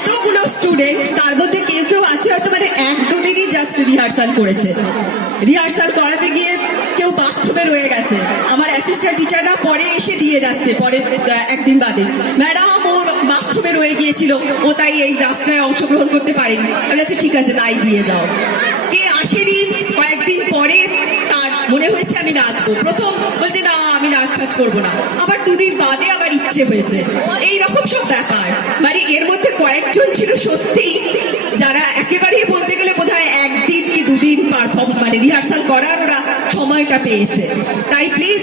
এতগুলো স্টুডেন্ট তার মধ্যে কেউ কেউ আছে হয়তো মানে এক দুদিনই জাস্ট রিহার্সাল করেছে। রিহার্সাল করাতে গিয়ে কেউ বাথরুমে রয়ে গেছে। আমার অ্যাসিস্ট্যান্ট টিচাররা পরে এসে দিয়ে যাচ্ছে, পরে একদিন বাদে। ম্যাডাম ওর বাথরুমে রয়ে গিয়েছিল। ও তাই এই রাস্তায় অংশগ্রহণ করতে পারেনি। আমি আচ্ছা ঠিক আছে, তাই দিয়ে যাও। আসেনি কয়েকদিন পরে তার মনে হয়েছে আমি নাচবো। প্রথম বলছে, না, আমি নাচ ফাচ করব না। আবার দুদিন বাদে আবার ইচ্ছে হয়েছে। এই রকম সব ব্যাপার। মানে এর মধ্যে কয়েকজন ছিল সত্যি, যারা একেবারেই বলতে গেলে বোধ একদিন কি দুদিন পারফর্ম মানে রিহার্সাল করার ওরা সময়টা পেয়েছে। তাই প্লিজ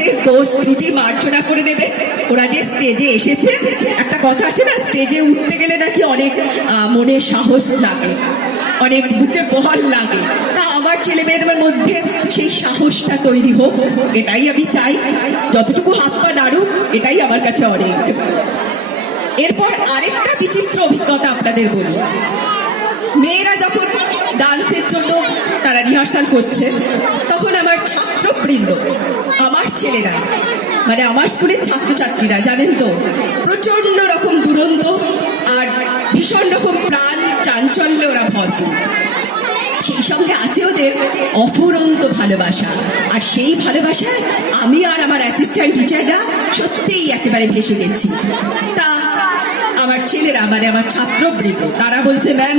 বাচ্চাদের দোষ ত্রুটি মার্জনা করে দেবে। ওরা যে স্টেজে এসেছে, একটা কথা আছে না স্টেজে উঠতে গেলে নাকি অনেক মনে সাহস লাগে, অনেক বুকে বহল লাগে। তা আমার ছেলে মেয়েদের মধ্যে সেই সাহসটা তৈরি হোক, এটাই আমি চাই। যতটুকু হাত পা নাড়ুক, এটাই আমার কাছে অনেক। এরপর আরেকটা বিচিত্র অভিজ্ঞতা আপনাদের বলি। মেয়েরা যখন ডান্সের জন্য তারা রিহার্সাল করছে, তখন আমার ছাত্রবৃন্দ ছেলেরা মানে আমার স্কুলের ছাত্রছাত্রীরা, জানেন তো প্রচণ্ড রকম দুরন্ত আর ভীষণ রকম প্রাণ চাঞ্চল্য ওরা ভরপুর। সেই সঙ্গে আছে ওদের অফুরন্ত ভালোবাসা। আর সেই ভালোবাসায় আমি আর আমার অ্যাসিস্ট্যান্ট টিচাররা সত্যিই একেবারে ভেসে গেছি। মানে আমার ছাত্রবৃন্দ। তারা বলছে, ম্যাম,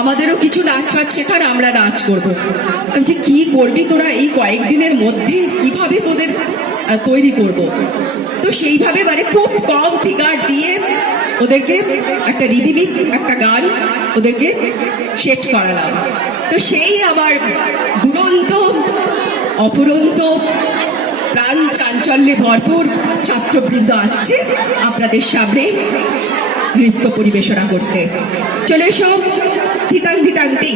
আমাদেরও কিছু নাচ ফাচ শেখার আমরা নাচ করব। আমি যে কি করবি তোরা? এই কয়েকদিনের মধ্যে কীভাবে তোদের তৈরি করব? তো সেইভাবে মানে খুব কম ফিগার দিয়ে ওদেরকে একটা রিদিমিক একটা গান ওদেরকে সেট করালাম। তো সেই আমার দুরন্ত অপুরন্ত প্রাণ চাঞ্চল্যে ভরপুর ছাত্রবৃন্দ আসছে আপনাদের সামনে। নৃত্য পরিবেশনা করতে। চলে এসো ধিতাং টি